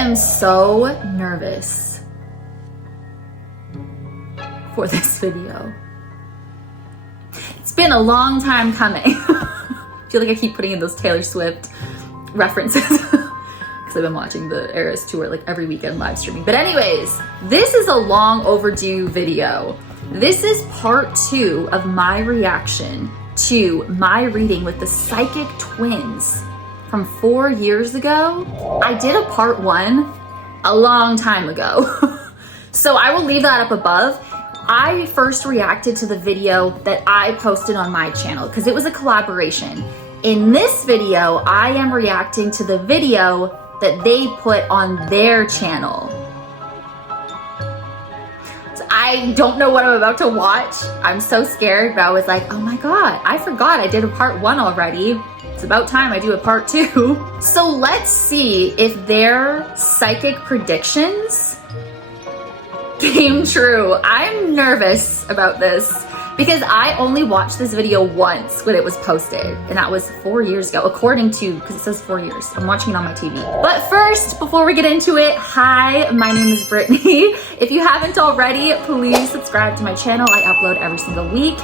am so nervous for this video. It's been a long time coming. I feel like I keep putting in those Taylor Swift references because I've been watching the Eras tour like every weekend live streaming. But anyways, this is a long overdue video. This is part 2 of my reaction to my reading with the psychic twins from 4 years ago. I did a part 1 a long time ago. So I will leave that up above. I first reacted to the video that I posted on my channel because it was a collaboration. In this video, I am reacting to the video that they put on their channel. So I don't know what I'm about to watch. I'm so scared, but I was like, oh my God, I forgot I did a part 1 already. It's about time I do a part 2. So let's see if their psychic predictions came true. I'm nervous about this because I only watched this video once when it was posted, and that was 4 years ago, according to, because it says 4 years. I'm watching it on my TV. But first, before we get into it, hi, my name is Brittany. If you haven't already, please subscribe to my channel. I upload every single week.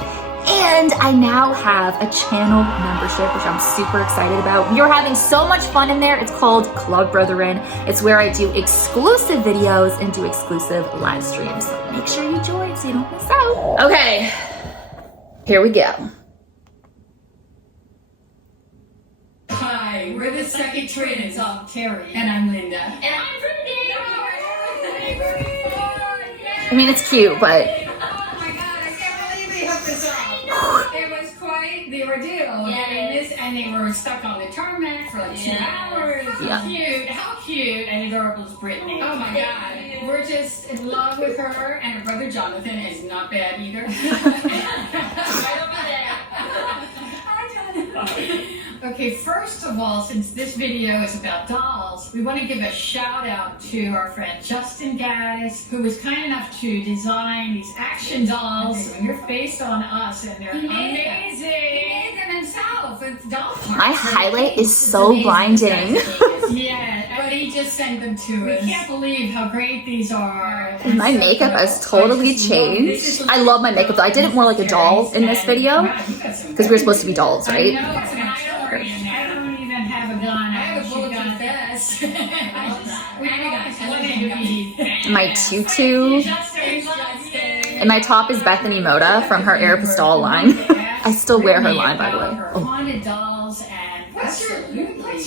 And I now have a channel membership, which I'm super excited about. We are having so much fun in there. It's called Club Brethren. It's where I do exclusive videos and do exclusive live streams. So make sure you join so you don't miss out. Okay, here we go. Hi, we're the second twins. I'm Terry. And I'm Linda. And I'm Brittany. I mean, it's cute, but it was quite the ordeal getting this, and they were stuck on the tarmac for like 2 hours. Yeah. Cute, how cute and adorable is Brittany. Oh my God, we're just in love with her, and her brother Jonathan is not bad either. Right over there. Hi, okay, first of all, since this video is about dolls, we want to give a shout out to our friend Justin Gaddis, who was kind enough to design these action dolls based on us, and they're amazing. He made them himself. It's doll parts. my highlight is so blinding. Yeah, but he just sent them to us. We can't believe how great these are. My makeup has totally changed. I love my makeup though. I did it more like a doll in this video because we were supposed to be dolls, right? I don't even have a gun. I have a bulletproof vest. My tutu. And my top is Bethany Moda from her Aeropostale line. I still wear her line, by the way. Oh. Haunted dolls, and what's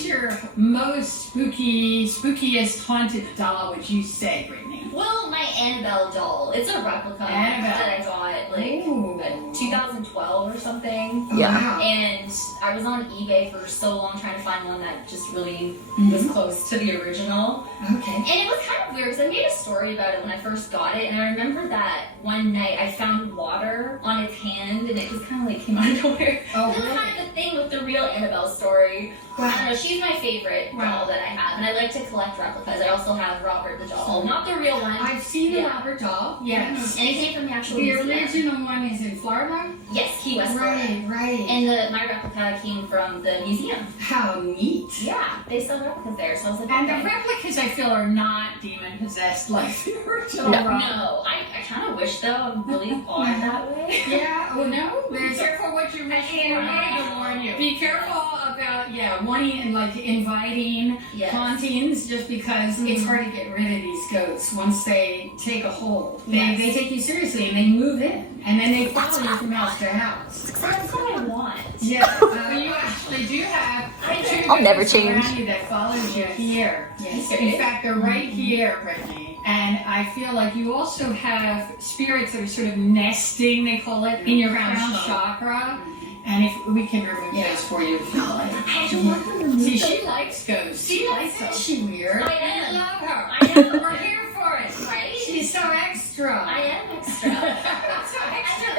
your most spookiest haunted doll, would you say, Brittany? Well, my Annabelle doll. It's a replica that I got like in 2012 or something. Yeah. Wow. And I was on eBay for so long trying to find one that just really was close to the original. Okay. And it was kind of weird because I made a story about it when I first got it, and I remember that one night I found water on its hand, and it just kind of like came out of nowhere. Oh, That's kind of the thing with the real Annabelle story. Wow. I don't know, she's my favorite doll that I have, and I like to collect replicas. I also have Robert the doll, not the real one. I've seen the Robert doll. Yes. And it came from the actual The museum. original one is in Florida? Yes, Key West, Florida. Right. And my replica came from the museum. How neat. Yeah, they sell replicas there, so I was like, And okay. the replicas, I feel, are not demon-possessed like the original. No. No, I kind of wish though. I'm really odd that way. Yeah, oh no, be careful what you wish for. I wanted to warn you. Be careful about, wanting and like inviting hauntings, just because it's hard to get rid of these goats once they take a hold. They take you seriously and they move in, and then they follow you from house to house. That's what I want. Yeah, you actually do have two I'll never goats change. around you that follows you here. Yes. In fact, they're right here, Brittany. And I feel like you also have spirits that are sort of nesting, they call it, in your crown chakra. And if we can remove those for you if you like. I don't want them to remove See, them. she likes ghosts. She likes them. She weird. I am. We love her. I am. We're here for it. Right? She's so extra. I am extra. So extra.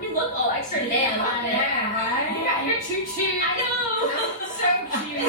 We look all extra today. I love it. Yeah, right? You got your tutu. I know. So cute.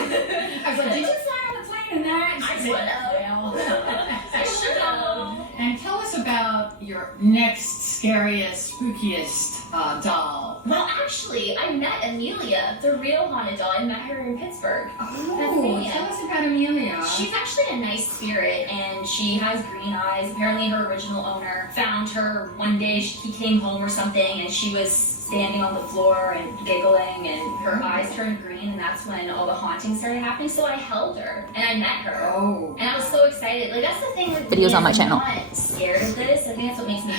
I was like, did you fly on the plane in that? I would have. I should have. And tell us about your next scariest, spookiest doll? Well, actually, I met Amelia, the real haunted doll. I met her in Pittsburgh. Oh, tell us about Amelia. She's actually a nice spirit, and she has green eyes. Apparently, her original owner found her one day. He came home or something, and she was standing on the floor and giggling, and her eyes turned green, and that's when all the hauntings started happening. So I held her, and I met her. Oh. And I was so excited. Like, that's the thing with Videos me, on my I'm channel. not scared of this. I think that's what makes me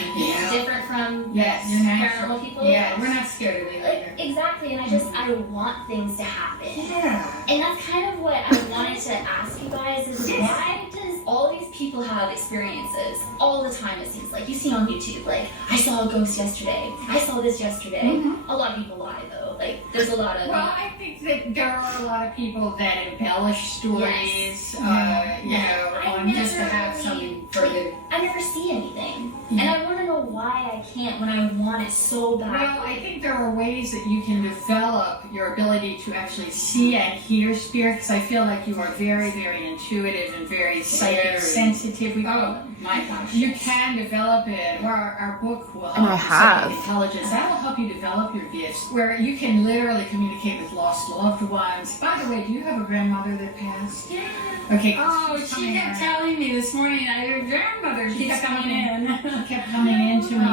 different from paranormal people. Yeah, we're not scared of it either. Exactly, and I want things to happen. Yeah. And that's kind of what I wanted to ask you guys is why does all these people have experiences all the time, it seems like? You see on YouTube, like, I saw a ghost yesterday. I saw this yesterday. A lot of people lie, though. Like, there's a lot of... Well, I think that there are a lot of people that embellish stories, you know, on just to have something for the... I never see anything. And I want to know why I can't when I want it so bad. Well, I think there are ways that you can develop your ability to actually see and hear spirit, because I feel like you are very, very intuitive and very psychic sensitive. My gosh. You can develop it. Our book will help you psychic intelligence. That will help you develop your gifts, where you can literally communicate with lost loved ones. By the way, do you have a grandmother that passed? Yeah. Okay. Oh, she kept telling me this morning, your grandmother keeps coming in. She kept coming in to me.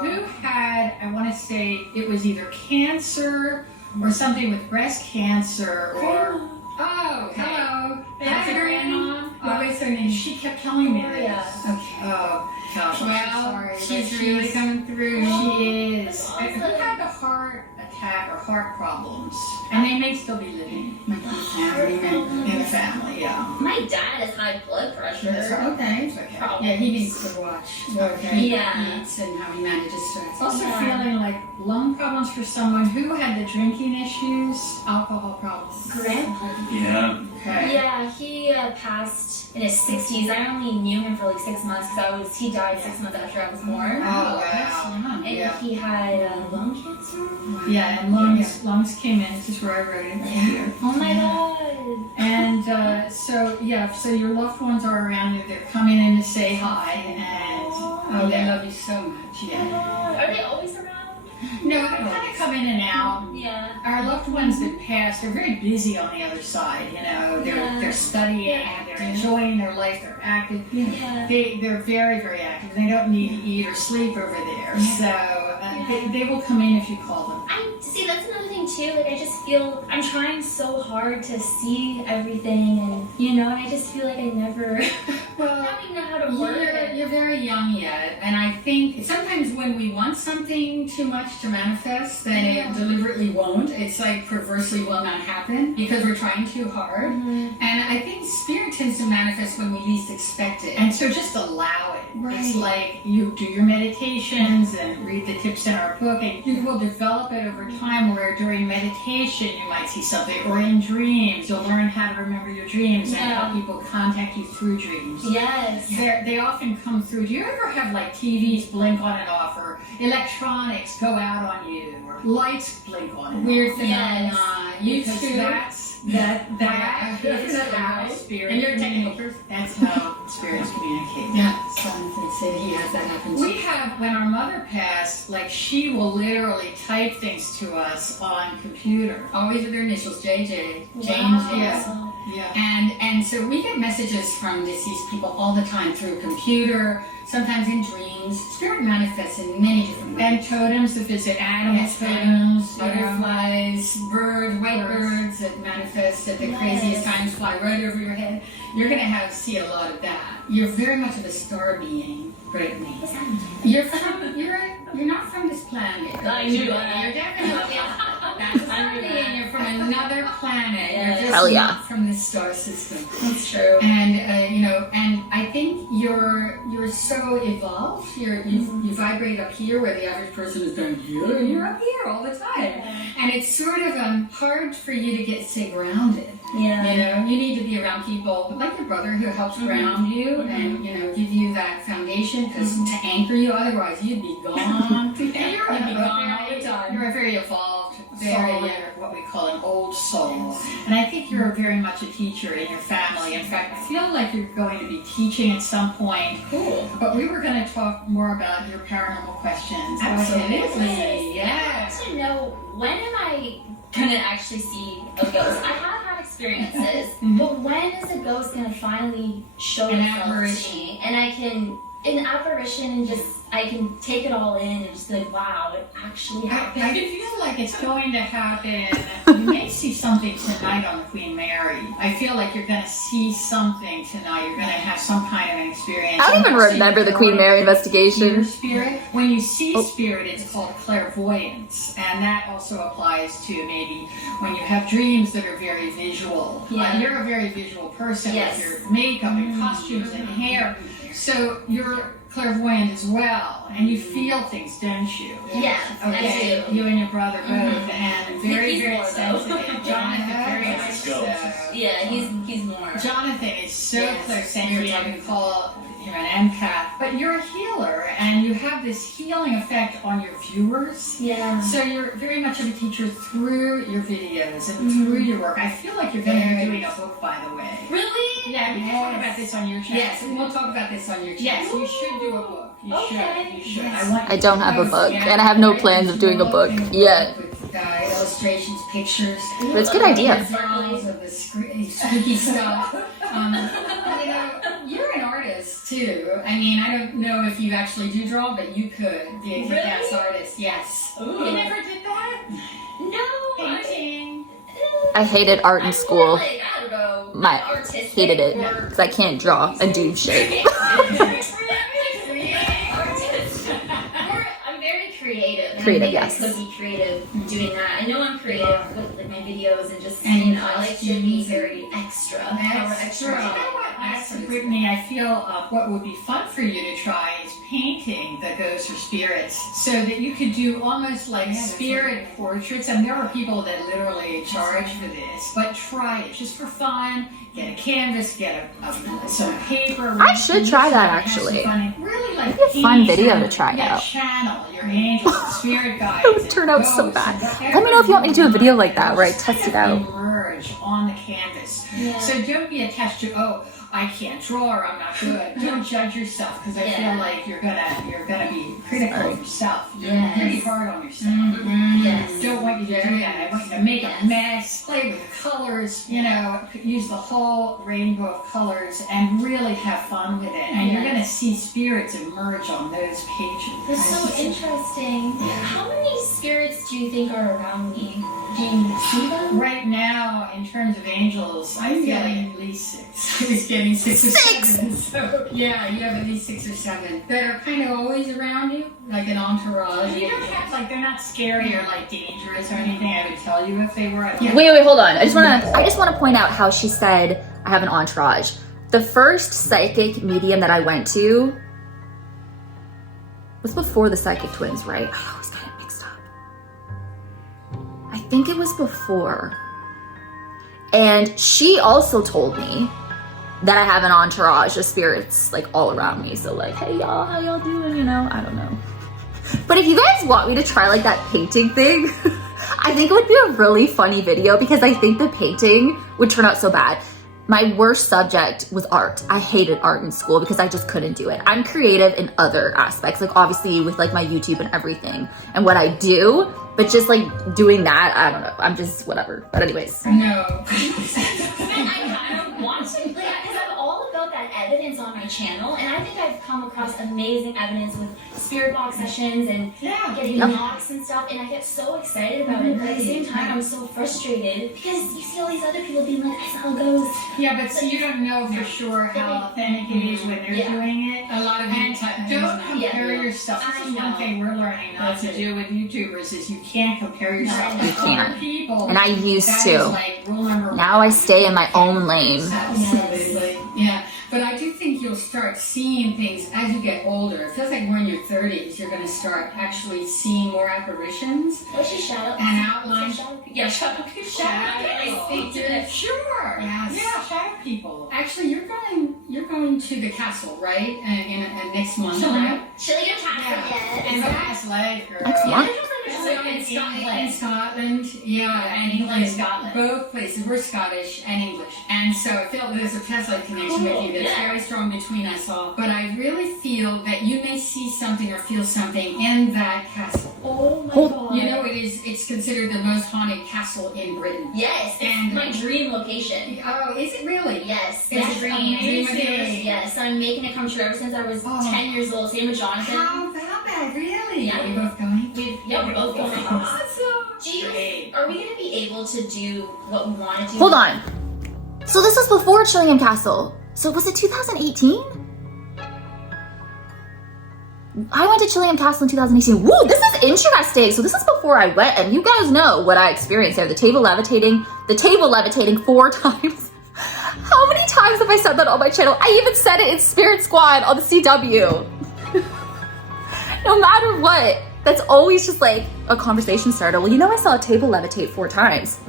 Who had, I want to say, it was either cancer or something with breast cancer or... Oh, hello. That's Hi, her Grandma. What was her name? She kept telling me this. Yeah. Okay. Oh, gosh. I'm Well, sorry. she's really coming through. She is. Who had a heart attack or heart problems? And they may still be living in the family, yeah. My dad has high blood pressure. Okay. Probably. Yeah, he needs to watch what he Yeah. eats and how he manages to. It's also feeling like lung problems for someone who had the drinking issues, alcohol problems. Grandpa? Yeah. Okay. Yeah, he passed in his 60s. I only knew him for like 6 months because he died 6 months after I was born. Oh, wow. And he had lung cancer. Yeah, and lungs came in. This is where I wrote it right here. Oh my god. And so your loved ones are around you. They're coming in to say hi, and They love you so much. yeah. Are they always around? No, they kind of come in and out. Yeah. Our loved ones that passed, they're very busy on the other side. You know, they're studying, they're enjoying their life, they're active. Yeah. They're very, very active. They don't need to eat or sleep over there, so they will come in if you call them. I see. That's another thing too. Like I just feel I'm trying so hard to see everything, and I just feel like I never. Well, I don't even know how to word it. You're very young yet, and I think sometimes when we want something too much to manifest, then it deliberately won't. It's like perversely will not happen because we're trying too hard. And I think spirit tends to manifest when we least expect it. and so just allow it. Right. It's like you do your meditations and read the tips in our book, and you will develop it over time where during meditation you might see something, or in dreams you'll learn how to remember your dreams and how people contact you through dreams. Yes. They often come through. Do you ever have like TVs blink on and off, or electronics go out on you, or lights blink on and off? Weird phenomena. Because that is how spirit. And you're a technical person. That's how spirits communicate. Yeah, Jonathan said he has that happen We too. have, when our mother passed, like she will literally type things to us on computer. Always with their initials, JJ. Wow. James. Yeah. And so we get messages from deceased people all the time through computer, sometimes in dreams. Spirit manifests in many different ways. And totems that visit animals, Totems, you know. butterflies, birds, white birds that manifest at the craziest times, fly right over your head. You're going to see a lot of that. You're very much of a star being, Brittany. What's that? You're not from this planet. I knew that. You're definitely that's a star being. You're from another planet. You're just Hell yeah. not from this star system. That's true. And and I think you're so evolved. You vibrate up here where the average person is down here, and you're up here all the time. And it's sort of hard for you to stay grounded. Yeah. You need to be around people like your brother who helps ground you and give you that foundation to anchor you. Otherwise, you'd be gone. And you're You'd be gone all the time. You're a very evolved very what we call an old soul. And I think you're very much a teacher in your family. In fact, I feel like you're going to be teaching at some point. Cool. But we were going to talk more about your paranormal questions. Absolutely. Yes. I want to know, when am I going to actually see a ghost? I have had experiences, but when is a ghost going to finally show itself to me? And I can, in apparition, I can take it all in and just be like, wow, it actually happened. I feel like it's going to happen. You may see something tonight on the Queen Mary. I feel like you're going to see something tonight. You're going to have some kind of an experience. I don't even remember the Queen Mary investigation. Spirit. When you see spirit, it's called clairvoyance, and that also applies to maybe when you have dreams that are very visual. Yeah. You're a very visual person with your makeup and costumes and hair, so you're clairvoyant as well, and you feel things, don't you? Yeah, okay. I do. You and your brother both, and very, very sensitive. Jonathan, very much so. Yeah, he's more. Jonathan is so clairsentient. We call you're an empath, but you're a healer, and you have this healing effect on your viewers. Yeah. So you're very much of a teacher through your videos and through your work. I feel like you're going to be doing a book, by the way. Really? Yeah, we can talk about this on your channel. Yes, we'll talk about this on your channel. Yes, you should do a book. You should. I don't have a book, and I have no plans of doing a book yet. With illustrations, pictures. But it's a good idea. Drawings of the spooky stuff. You're an artist too. I mean, I don't know if you actually do draw, but you could be a kick-ass artist. Yes. Ooh. You never did that? No. Painting. I hated art in school. I don't know. Hated it because I can't draw and do shit. I'm very creative. Creative, I yes. could be creative doing that. I know I'm creative with like my videos and just I like to be very extra. Extra. You know what? Brittany, I feel what would be fun for you to try is painting the ghosts or spirits, so that you could do almost like spirit portraits. And there are people that literally charge for this, but try it just for fun. Get a canvas, get some paper. I should try that actually. Really like Maybe a fun video to try out. Channel your angels and spirit guides. It would turn out so bad. Let me know if you want me to do a video like that where I test it out. Emerge on the canvas. Yeah. So don't be attached to I can't draw or I'm not good. Don't judge yourself, because I feel like you're gonna be critical of yourself. You're pretty hard on yourself. Yes. Don't want you to do that. I want you to make a mess, play with the colors, use the whole rainbow of colors and really have fun with it. And you're gonna see spirits emerge on those pages. That's so interesting. How many spirits do you think are around me? Do you see them? Right now, in terms of angels, I feel like at least 6. I was getting 6 or 7. So yeah, you have at least 6 or 7 that are kind of always around you, like an entourage. You don't have they're not scary or like dangerous or anything. I would tell you if they were. Wait, hold on. I just want to point out how she said I have an entourage. The first psychic medium that I went to was before the psychic twins, right? I was kind of mixed up. I think it was before. And she also told me that I have an entourage of spirits like all around me. So like, hey y'all, how y'all doing? I don't know. But if you guys want me to try like that painting thing, I think it would be a really funny video, because I think the painting would turn out so bad. My worst subject was art. I hated art in school because I just couldn't do it. I'm creative in other aspects, like obviously with like my YouTube and everything and what I do, but just like doing that, I don't know. I'm just whatever. But anyways. No. I kind of want to, because I'm all about that evidence on my channel, and I think I've come across amazing evidence with spirit box sessions and getting knocks and stuff, and I get so excited about it, but at the same time I'm so frustrated because you see all these other people being like, I saw a ghost. Yeah, but see, you don't know for sure how authentic it is when they're doing it. A lot of don't compare yourself. That's one thing we're learning not to do with YouTubers is you can't compare yourself with other people. And I used to. Like rule number 1. Now I stay in my own lane. Absolutely. Yeah. But I do think you'll start seeing things as you get older. It feels like more in your 30s, you're going to start actually seeing more apparitions. What's your shadow? And outlines. Yeah, shadow people. Shadow figures. Sure. Yes. Yeah, shadow people. Actually, you're going to the castle, right? In next month, right? Should I get a tattoo yet? And that's later. Next month? There's like In Scotland, yeah, and England, Scotland. both places. We're Scottish and English, and so I feel there's a past-life connection with you that's very strong between us all. But I really feel that you may see something or feel something in that castle. Oh my god! You know, it's considered the most haunted castle in Britain. Yes, and it's my dream location. Oh, is it really? Yes, It's that's a dream of yours? Yes, I'm making it come true ever since I was 10 years old. Same with Jonathan. How about that? Really? Yeah. Are you both going? We're both going. Awesome. Are we gonna be able to do what we want to do? Hold on. So this was before Chillingham Castle. So was it 2018? I went to Chillingham Castle in 2018. Woo, this is interesting. So this is before I went, and you guys know what I experienced there. The table levitating 4 times. How many times have I said that on my channel? I even said it in Spirit Squad on the CW. No matter what, that's always just like a conversation starter. Well, you know I saw a table levitate 4 times.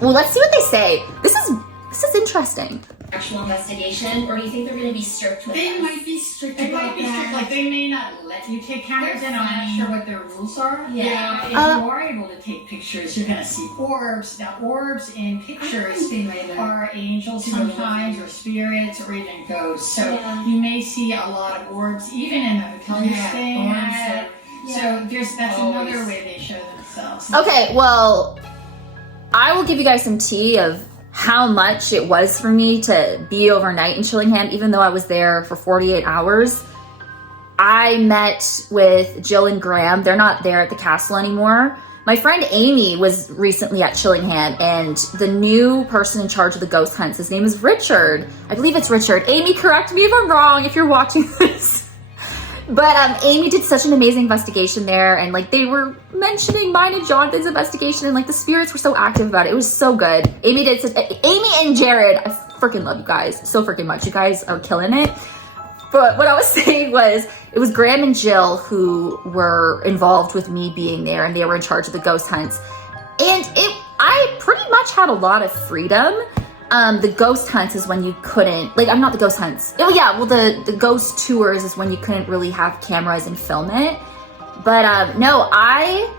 Well, let's see what they say. This is interesting. Actual investigation, or do you think they're gonna be strict with They us? might be strict. They might be strict, like they may not let you take cameras in. I'm not sure what their rules are. Yeah. If you are able to take pictures, you're gonna see orbs. Now, orbs in pictures are angels sometimes, or spirits, or even ghosts. So you may see a lot of orbs, even in the hotel you're staying at. So that's another way they show themselves. Okay, well, I will give you guys some tea of how much it was for me to be overnight in Chillingham, even though I was there for 48 hours. I met with Jill and Graham. They're not there at the castle anymore. My friend Amy was recently at Chillingham, and the new person in charge of the ghost hunts, his name is Richard. I believe it's Richard. Amy, correct me if I'm wrong if you're watching this. But Amy did such an amazing investigation there, and like they were mentioning mine and Jonathan's investigation, and like the spirits were so active about it. It was so good. Amy and Jared, I freaking love you guys so freaking much. You guys are killing it. But what I was saying was, it was Graham and Jill who were involved with me being there, and they were in charge of the ghost hunts. And I pretty much had a lot of freedom. The ghost hunts is when you couldn't, like, I'm not the ghost hunts. Oh yeah, well the ghost tours is when you couldn't really have cameras and film it. But no, I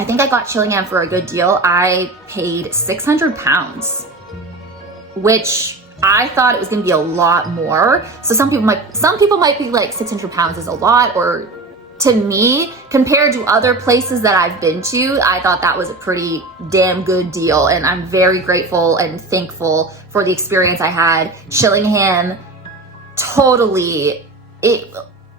think I got Chillingham for a good deal. I paid £600, which I thought it was gonna be a lot more. So some people might be like, £600 is a lot, or to me, compared to other places that I've been to, I thought that was a pretty damn good deal, and I'm very grateful and thankful for the experience I had. Chillingham, totally,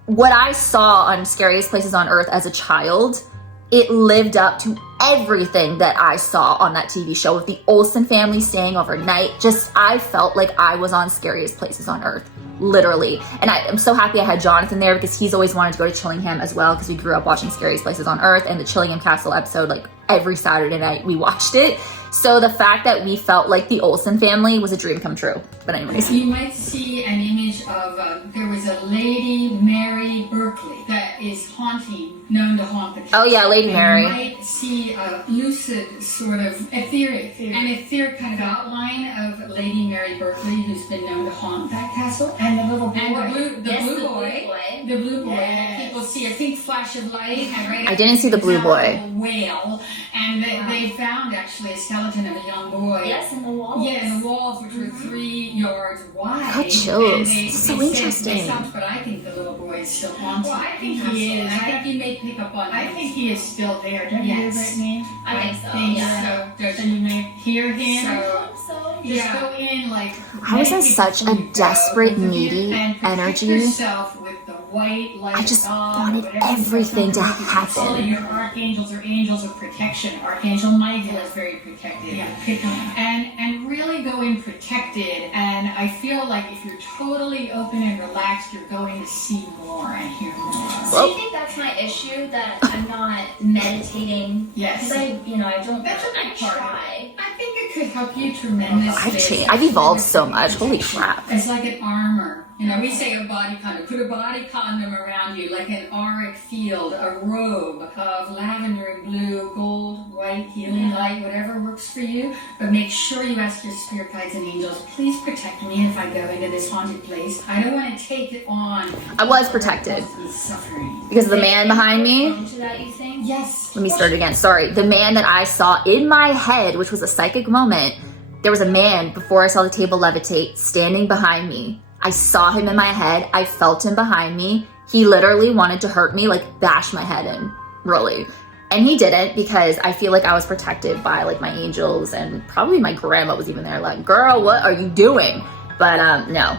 what I saw on Scariest Places on Earth as a child, it lived up to everything that I saw on that TV show with the Olsen family staying overnight. I felt like I was on Scariest Places on Earth. Literally. And I'm so happy I had Jonathan there, because he's always wanted to go to Chillingham as well, because we grew up watching Scariest Places on Earth, and the Chillingham Castle episode, like every Saturday night we watched it. So the fact that we felt like the Olsen family was a dream come true. But anyways. You might see an image of, there was a Lady Mary Berkeley that is known to haunt the castle. Oh yeah, Lady Mary. You might see a lucid sort of an etheric kind of outline of Lady Mary Berkeley, who's been known to haunt that castle. And the little boy. And the blue boy. The blue boy. Yes. People see a pink flash of light. And right I didn't see the blue boy. A whale. And they found actually a skeleton of a young boy. Yes, in the walls. Yeah, in the walls, which were 3 yards wide. I got chills. And So interesting. But I think the little boy is still haunted. Well, I think he is. I think you may pick up on I it. think he is still there. Don't you, Yes. Brittany? I think so. Yeah. So you may hear him. So Just go in like. I was in naked such a before you go, desperate, both of you, needy and protect energy. yourself with the white light I just of God, wanted whatever everything to something you can follow. happen. Your archangels are angels of protection. Archangel Michael is very protective. And really go in protected. And I feel like if you're totally open and relaxed, you're going to see more and hear more. So you think that's my issue, that I'm not meditating? Yes. Because I don't. That's a big part. try. I think it could help you tremendously. I've evolved so much. Holy crap. It's like an armor. You know, we say a body condom. Put a body condom around you, like an auric field, a robe of lavender and blue, gold, white, healing light, whatever works for you. But make sure you ask your spirit guides and angels, please protect me if I go into this haunted place. I don't want to take it on. I was protected Suffering. because of the man behind me. To that, you think? Yes. Let me start again. Sorry. The man that I saw in my head, which was a psychic moment, there was a man before I saw the table levitate standing behind me. I saw him in my head. I felt him behind me. He literally wanted to hurt me, like bash my head in, really. And he didn't because I feel like I was protected by like my angels, and probably my grandma was even there like, girl, what are you doing? But no,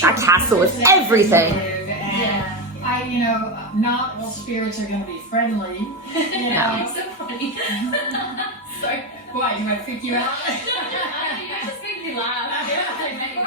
that castle is everything. Yeah. You know, not all spirits are going to be friendly. You know. It's so funny. Sorry. Why, do I freak you out? You just make me laugh.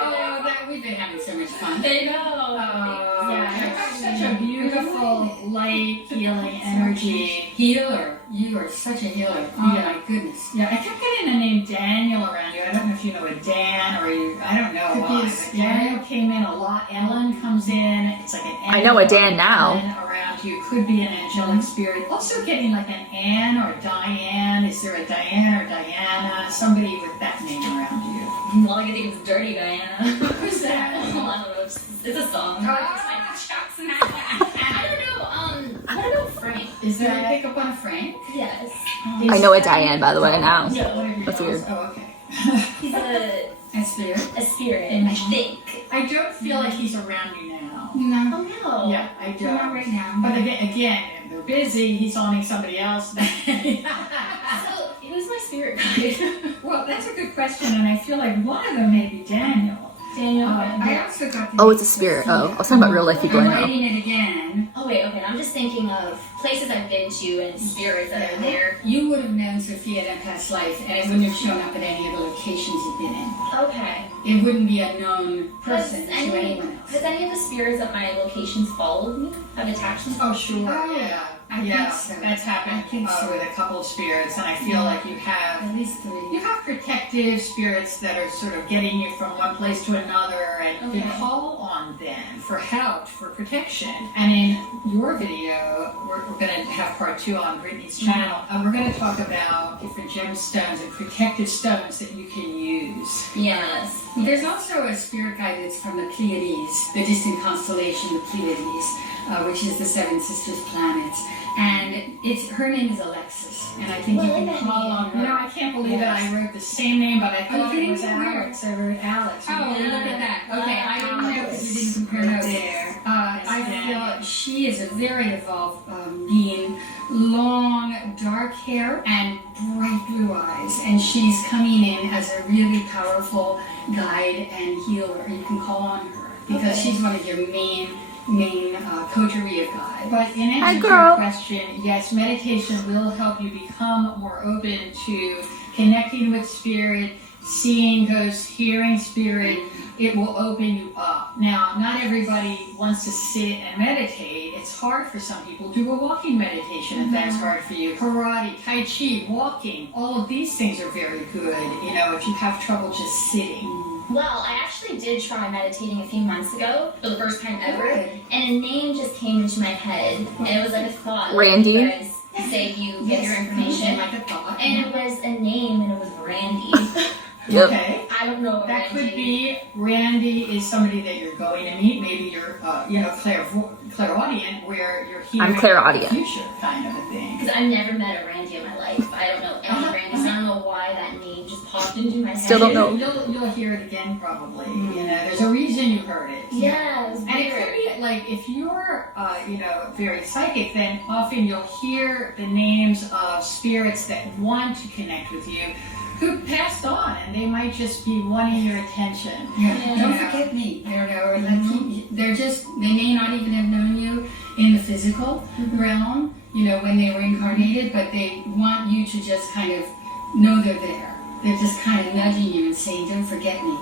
Oh, we've been having so much fun. I know. Yeah, such a beautiful, light, healing energy. Healer. You are such a healer. Oh my goodness. Yeah, I kept getting the name Daniel around you. I don't know if you know a Dan or I don't know why. But Daniel came in a lot. Ellen comes in. It's like an I know a Dan now. Around you could be an angelic spirit. Also getting like an Anne or Diane. Is there a Diane or Diana? Somebody with that name around you. All I can think is Dirty Diana. Who's that? I don't know. It's a song. I don't know Frank. Is there a pick up on a Frank? Yes. I know a Diane, by the way, now. Yeah, whatever. That's weird. Oh, okay. He's A spirit? a spirit, I think. I don't feel like he's around you now. No. Oh no. Yeah, I don't. Not right now. But again, they're busy. He's owning somebody else. So, who's my spirit guide? Well, that's a good question, and I feel like one of them may be Daniel. Daniel. I also got the Oh, it's a spirit. Oh, I was talking about real life people I'm I know. writing it again. Oh wait, okay. I'm just thinking of places I've been to and spirits that are there. You would have known Sophia in a past life, and it wouldn't have shown up at any of the locations you've been in. Okay. It wouldn't be a known person to anyone else. Has any of the spirits at my locations followed me? Have attachments? Oh, sure. Oh, Yeah. I Yeah, think so. that's happened I think so. with a couple of spirits, and I feel like you have At least 3. you have protective spirits that are sort of getting you from one place to another, and you Okay. call on them for help, for protection. And in your video, we're going to have part 2 on Brittany's channel, and we're going to talk about different gemstones and protective stones that you can use. Yes. There's also a spirit guide that's from the Pleiades, the distant constellation, the Pleiades, which is the 7 sisters planets. And her name is Alexis, and I think Well, you I can like that call name. on her. You know, I can't believe that I wrote the same name, but I thought it was kidding? Alex. I wrote Alex. Oh, look at that. Okay, I didn't know because we didn't compare notes. There. I feel she is a very evolved being, long dark hair and bright blue eyes, and she's coming in as a really powerful guide and healer. You can call on her because she's one of your main coterie of guides. But in answer to your question, yes, meditation will help you become more open to connecting with spirit, seeing ghosts, hearing spirit. It will open you up. Now, not everybody wants to sit and meditate. It's hard for some people. Do a walking meditation if that's hard for you. Karate, Tai Chi, walking, all of these things are very good, you know, if you have trouble just sitting. Well, I actually did try meditating a few months ago for the first time ever, Good. and a name just came into my head, and it was like a thought. Randy? You guys say you get your information, Like a thought. and it was a name, and it was Randy. Yep. Okay. I don't know. That Randy. could be Randy is somebody that you're going to meet. Maybe you're, clairaudient, where you're hearing I'm clairaudient. the future kind of a thing. Because I've never met a Randy in my life. I don't know any Randys. I don't know why that name just popped into my head. Still don't know. You'll hear it again probably. You know, there's a reason you heard it. Yeah, it was And it weird. could be like if you're, very psychic, then often you'll hear the names of spirits that want to connect with you, who passed on, and they might just be wanting your attention. Yeah. Don't Yeah. forget me. They may not even have known you in the physical realm, when they were incarnated, but they want you to just kind of know they're there. they're just kind of nudging you and saying, "Don't forget me."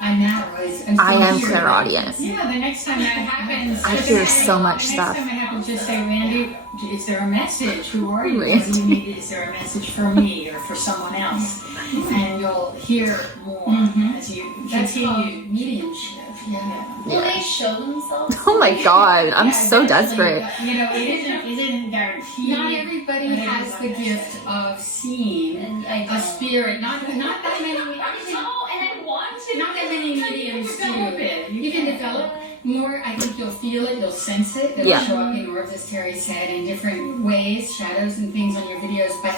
I'm now always. I am clairaudient. Yeah, the next time that happens, I hear so much stuff. Next time it happens, just say, "Randy, is there a message? Who are you? Is there a message for me or for someone else?" And you'll hear more as you continue mediumship. Yeah. Will they show themselves? Oh my God, I'm so desperate. You know, it isn't guaranteed. Not everybody has the gift of seeing a spirit. Not that many. I want to. Not that many mediums do. You can develop more. I think you'll feel it, you'll sense it. It'll show up in orbs, as Terry said, in different ways, shadows and things on your videos. But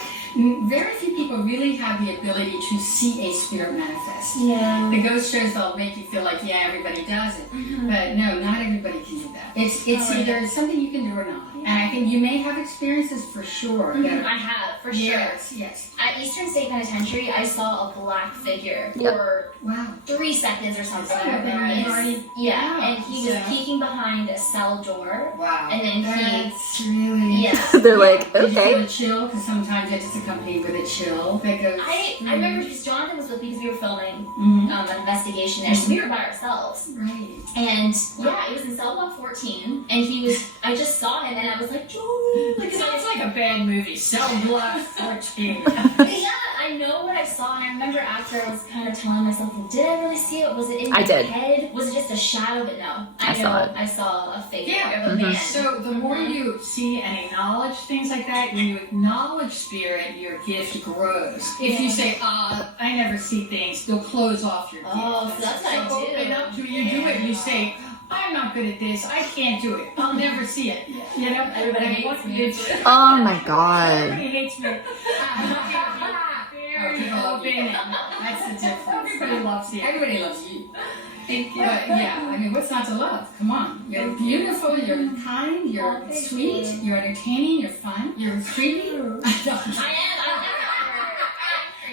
very few people really have the ability to see a spirit manifest. Yeah. The ghost shows, they'll make you feel like, yeah, everybody does it. But no, not everybody can do that. It's either something you can do or not. And I think you may have experiences for sure. I have, for sure. Yes. At Eastern State Penitentiary, I saw a black figure for 3 seconds or something. And he was peeking behind a cell door. Wow. And then That's really... They're like, Did you okay. feel a chill? Because sometimes it's just accompanied with a chill. That goes... I remember because Jonathan was with me because we were filming an investigation there. So we were by ourselves. Right. And it was in cell block 14. And I just saw him and I was like, Joe. It sounds like a bad movie. Cell block 14. Yeah, I know what I saw, and I remember after I was kind of telling myself, did I really see it? Was it in my head? Was it just a shadow? But no, I saw a figure of a man. So the more you see and acknowledge things like that, when you acknowledge spirit, your gift grows. If you say, I never see things, they'll close off your gift. Oh, so that's what I do. Open up to you do it, and you say, I'm not good at this. I can't do it. I'll never see it. You know, everybody hates me. Oh my God. Everybody hates me. Very open. That's the difference. Everybody loves you. Everybody loves you. Thank you. But yeah, I mean, what's not to love? Come on. You're beautiful, you're kind, you're sweet, you're entertaining, you're fun, you're creepy.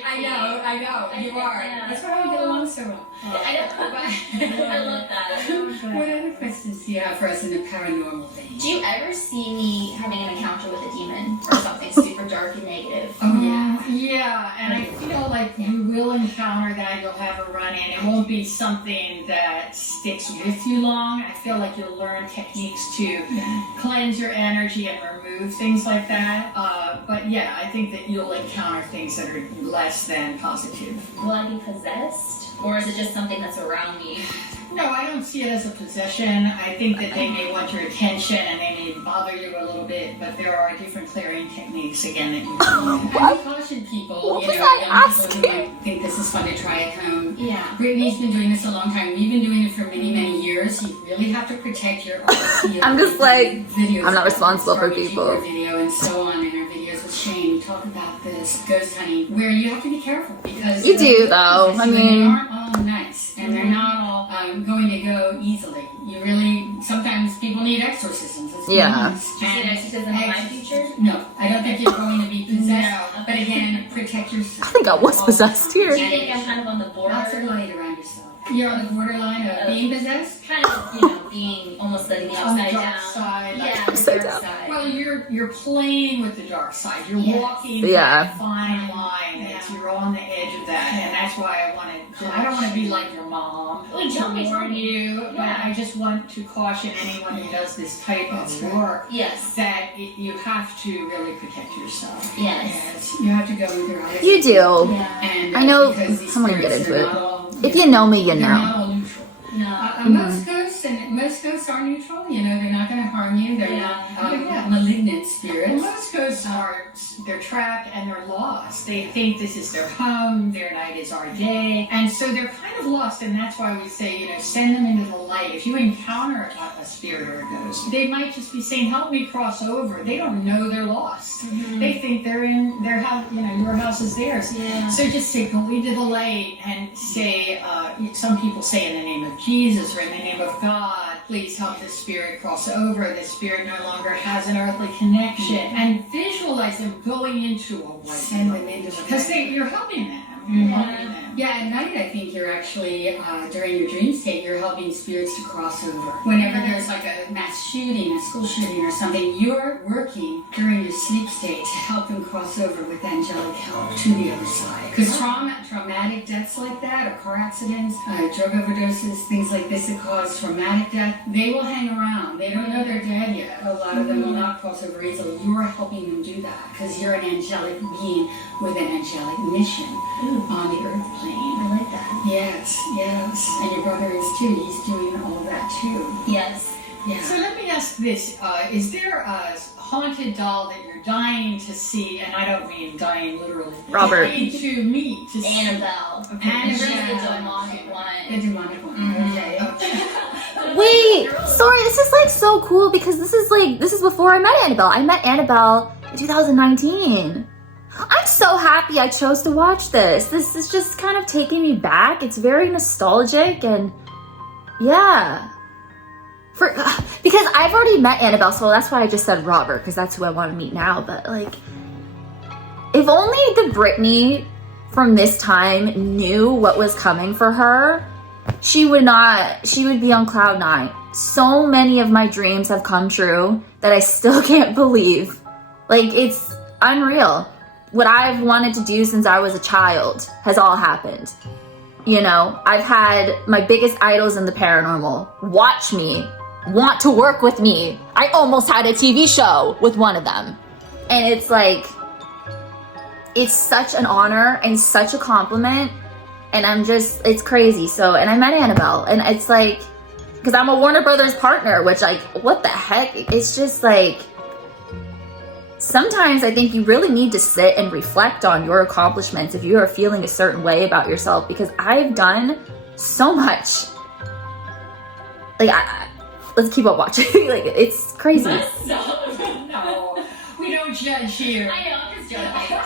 I know, you are. That's why we get along so well. I love that. What other questions do you have for us in the paranormal vein? Do you ever see me having an encounter with a demon or something super dark and negative? Oh yeah. Yeah, and I feel like you will encounter that, you'll have a run-in. It won't be something that sticks with you long. I feel like you'll learn techniques to cleanse your energy and remove things like that. But yeah, I think that you'll encounter things that are less than positive. Will I be possessed? Or is it just something that's around me? No, I don't see it as a possession. I think that they may want your attention and they may bother you a little bit, but there are different clearing techniques, again, that you can learn. I would caution people, young people who might think this is fun to try at home. Yeah. Brittany's been doing this a long time. We've been doing it for many, many years. You really have to protect your art. I'm just like, videos I'm not responsible for people. Video and so on, and our videos with Shane, we talk about this ghost hunting, where you have to be careful because you do though. I mean, they aren't all nice, and they're not all going to go easily. You really, sometimes people need exorcisms. Is it exorcism in my future? No, I don't think you're going to be possessed. But again, protect yourself. I think I was possessed here. Do you think I'm kind of on the border? Lots of light around yourself. You're on the borderline of being possessed? Kind of, being almost like the upside down. Side. Yeah, upside dark down. side. Well, you're playing with the dark side. You're walking that fine line. You're on the edge of that, and that's why I don't want to be like your mom. Tell me. You, but I just want to caution anyone who does this type of work. Yes. That you have to really protect yourself. Yes. You have to go with your eyes. You do. Yeah. And, I know. because these I'm gonna get spirits into are it. not all, If you know me, you they're know. not all neutral. No. Most ghosts are neutral. They're not going to harm you. They're not malignant spirits. Well, most ghosts they're trapped and they're lost. They think this is their home. Their night is our day, and so they're kind of lost. And that's why we say, send them into the light. If you encounter a spirit or a ghost, they might just be saying, "Help me cross over." They don't know they're lost. They think they're in their house. Your house is theirs. Yeah. So just say, "Go into the light," and say. Some people say, "In the name of Jesus," or "In the name of God, please help this spirit cross over. This spirit no longer has an earthly connection." And visualize them going into a white light. Because you're helping them. Yeah, at night I think you're actually, during your dream state, you're helping spirits to cross over. Whenever there's like a mass shooting, a school shooting or something, you're working during your sleep state to help them cross over with angelic help to the other side. Because traumatic deaths like that, or car accidents, drug overdoses, things like this that cause traumatic death, they will hang around. They don't know they're dead yet. A lot of them will not cross over easily. You're helping them do that because you're an angelic being with an angelic mission on the earth plane. I like that. Yes, yes. And your brother is too. He's doing all of that too. Yes. Yeah. So let me ask this: is there a haunted doll that you're dying to see? And I don't mean dying literally. Robert. Dying to meet, to see. Annabelle. Okay. Annabelle, Annabelle. the demonic one. The demonic one. Okay. Wait, sorry, this is like so cool because this is before I met Annabelle. I met Annabelle in 2019. I'm so happy I chose to watch this. This is just kind of taking me back. It's very nostalgic and yeah. Because I've already met Annabelle, so that's why I just said Robert, because that's who I want to meet now. But like, if only the Britney from this time knew what was coming for her, she would be on cloud 9. So many of my dreams have come true that I still can't believe. Like, it's unreal. What I've wanted to do since I was a child has all happened. You know, I've had my biggest idols in the paranormal watch me, want to work with me. I almost had a TV show with one of them. And it's like, it's such an honor and such a compliment. And it's crazy. So, and I met Annabelle, and it's like, because I'm a Warner Brothers partner, which like, what the heck? It's just like, sometimes I think you really need to sit and reflect on your accomplishments if you are feeling a certain way about yourself, because I've done so much. Like, let's keep up watching. Like, it's crazy. No, we don't judge here. I know, I'm just joking.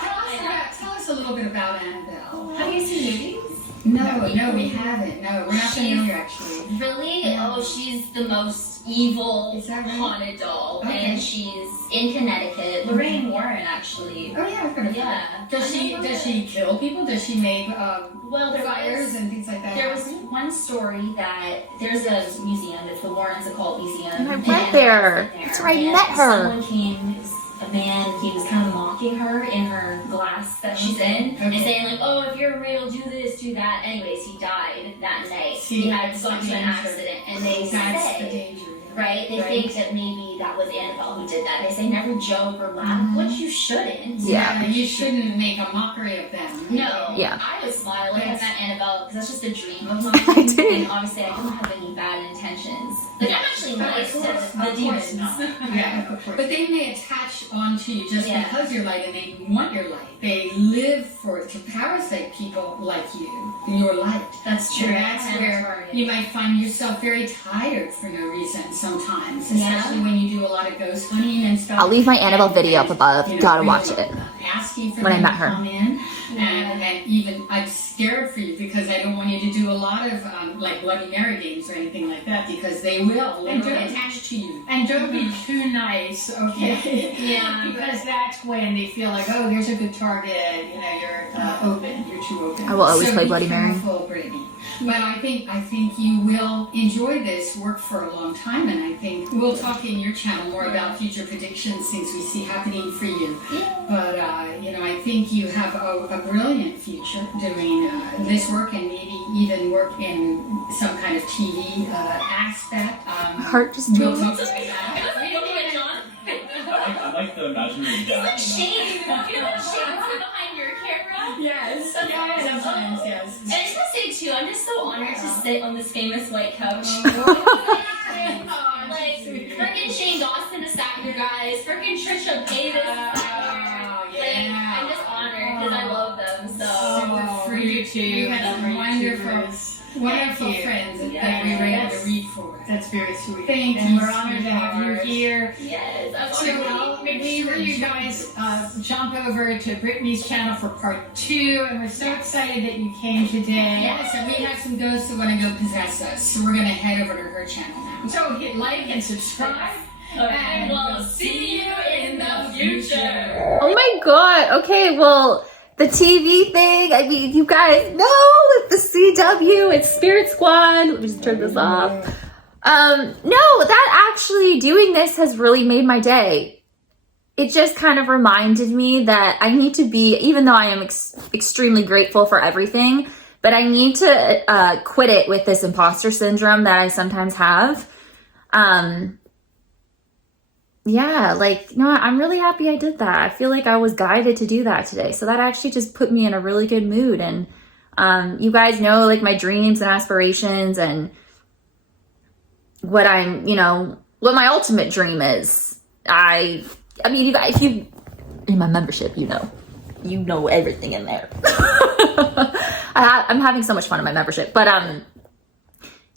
Tell us a little bit about Annabelle. Have you seen movies? No, we haven't. No, we're not familiar actually. Really? Yeah. Oh, she's the most evil Is that right? haunted doll. Okay. And she's in Connecticut. Lorraine Warren, actually. Oh yeah, I've heard of her. Yeah. Does she kill people? Does she make Well, there fires was, and things like that? there was one story that there's a museum. It's the Warrens Occult Museum. And I and went there. That's where I and met her. Someone came, it was a man, he was kind of mocking her in her glass that she's in. Okay. And saying like, oh, if you're real, do this, do that. Anyways, he died that night. See, He had that's gone the to an danger. accident. And they That's the say, danger. right, they Right. think that maybe that was Annabelle who did that. They say never joke or laugh, which you shouldn't. Yeah. You shouldn't make a mockery of them. No, Yeah. I was smiling Yes. at Annabelle because that's just a dream of mine. I did. And obviously, I don't have any bad intentions. Like, I'm actually Of nice to course, the of course demons. not. Yeah, of course. But they may attach onto you just Yeah. because you're light and they want your light. They live to parasite people like you, your light. That's true. And that's I'm where target. you might find yourself very tired for no reason sometimes, Yeah. especially when you do a lot of ghost hunting and stuff. I'll leave my Annabelle video up above. You know, Gotta really watch it. Asking for When I them met to her. come in, and even I'm scared for you because I don't want you to do a lot of like Bloody Mary games or anything like that because they will And literally don't- attach to you. And don't be too nice, okay? Yeah. Because that's when they feel like, oh, here's a good target. You know, you're open. You're too open. I will always So play be Bloody Mary. careful, Brittany. But I think you will enjoy this work for a long time, and I think we'll talk in your channel more about future predictions, things we see happening for you. But you know, I think you have a brilliant future doing this work, and maybe even work in some kind of TV aspect. My heart just We'll jumped. talk about that. We don't know John. I like the imaginary He's dad. like Shane. You know Shane's behind your camera? Yes, sometimes, yes. And I just want to say too, I'm just so honored to sit on this famous white couch. Like, frickin' Shane Dawson has sat here, guys. Frickin' Trisha Davis has sat here. Like, I'm just honored because I love them. So, Oh, for you too. You had some wonderful friends that we were able to read for. That's very sweet. Thank and you, we're honored to have you sweetheart. here. yes, I'm So honored. make sure you guys jump over to Brittany's channel for part 2, and we're so excited that you came today. Yes, and we have some ghosts that want to go possess us, so we're going to head over to her channel now. So hit like and subscribe. And we'll see you in the future. Oh my god. Okay, well, the TV thing. I mean, you guys know with the CW, it's Spirit Squad. Let me just turn this off. No, that actually doing this has really made my day. It just kind of reminded me that I need to be, even though I am extremely grateful for everything, but I need to quit it with this imposter syndrome that I sometimes have. Yeah, like, you know what? I'm really happy I did that. I feel like I was guided to do that today. So that actually just put me in a really good mood. And you guys know, like, my dreams and aspirations and what I'm, you know, what my ultimate dream is. I mean, you guys, if you, in my membership, you know everything in there. I'm having so much fun in my membership, but,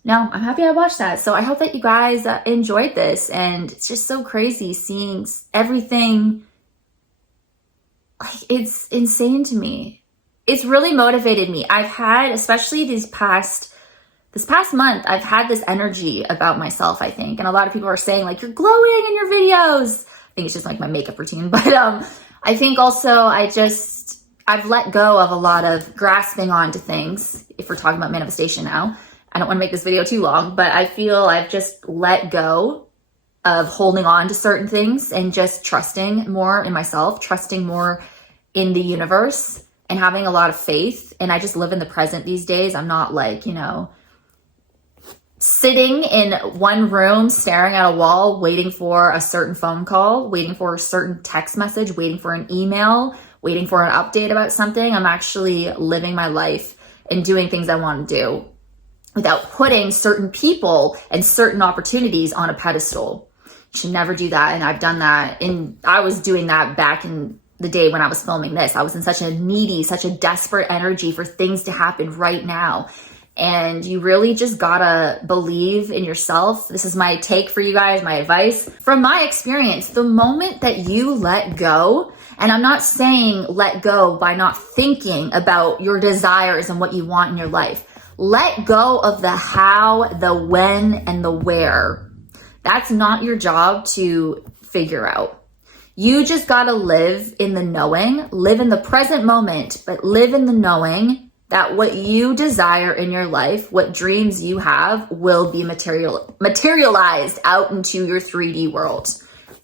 no, I'm happy I watched that. So I hope that you guys enjoyed this. And it's just so crazy seeing everything. Like, it's insane to me. It's really motivated me. I've had, especially this past month, I've had this energy about myself, I think. And a lot of people are saying, like, you're glowing in your videos. I think it's just like my makeup routine. But I think also I've let go of a lot of grasping onto things, if we're talking about manifestation now. I don't want to make this video too long, but I feel I've just let go of holding on to certain things and just trusting more in myself, trusting more in the universe, and having a lot of faith. And I just live in the present these days. I'm not like, you know, sitting in one room, staring at a wall, waiting for a certain phone call, waiting for a certain text message, waiting for an email, waiting for an update about something. I'm actually living my life and doing things I want to do, without putting certain people and certain opportunities on a pedestal. You should never do that. And I've done that. And I was doing that back in the day when I was filming this. I was in such a needy, such a desperate energy for things to happen right now. And you really just gotta believe in yourself. This is my take for you guys, my advice. From my experience, the moment that you let go, and I'm not saying let go by not thinking about your desires and what you want in your life. Let go of the how, the when, and the where. That's not your job to figure out. You just gotta live in the knowing, live in the present moment, but live in the knowing that what you desire in your life, what dreams you have, will be materialized out into your 3D world.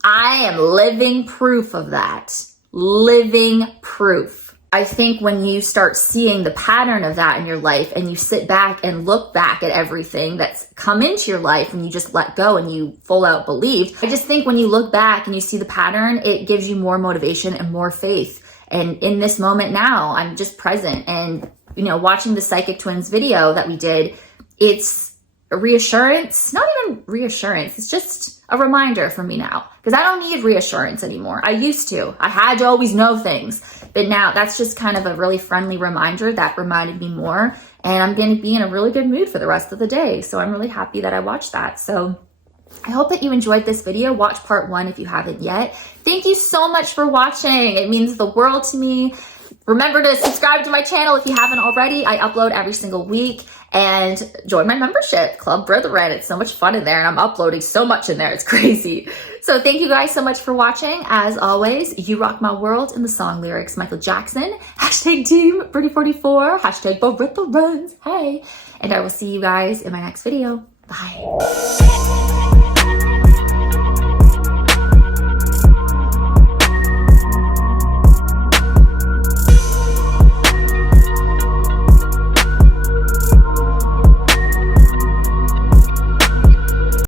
I am living proof of that. Living proof. I think when you start seeing the pattern of that in your life and you sit back and look back at everything that's come into your life and you just let go and you full out believed, I just think when you look back and you see the pattern, it gives you more motivation and more faith. And in this moment now, I'm just present. And, you know, watching the Psychic Twins video that we did, it's a reassurance, not even reassurance. It's just a reminder for me now, because I don't need reassurance anymore. I used to. I had to always know things. But now that's just kind of a really friendly reminder that reminded me more. And I'm going to be in a really good mood for the rest of the day. So I'm really happy that I watched that. So I hope that you enjoyed this video. Watch part 1 if you haven't yet. Thank you so much for watching. It means the world to me. Remember to subscribe to my channel if you haven't already. I upload every single week. And join my membership, Club Brethren. It's so much fun in there, and I'm uploading so much in there. It's crazy. So thank you guys so much for watching. As always, you rock my world in the song lyrics. Michael Jackson, hashtag Team Birdie44, hashtag Brethren. Hey. And I will see you guys in my next video. Bye.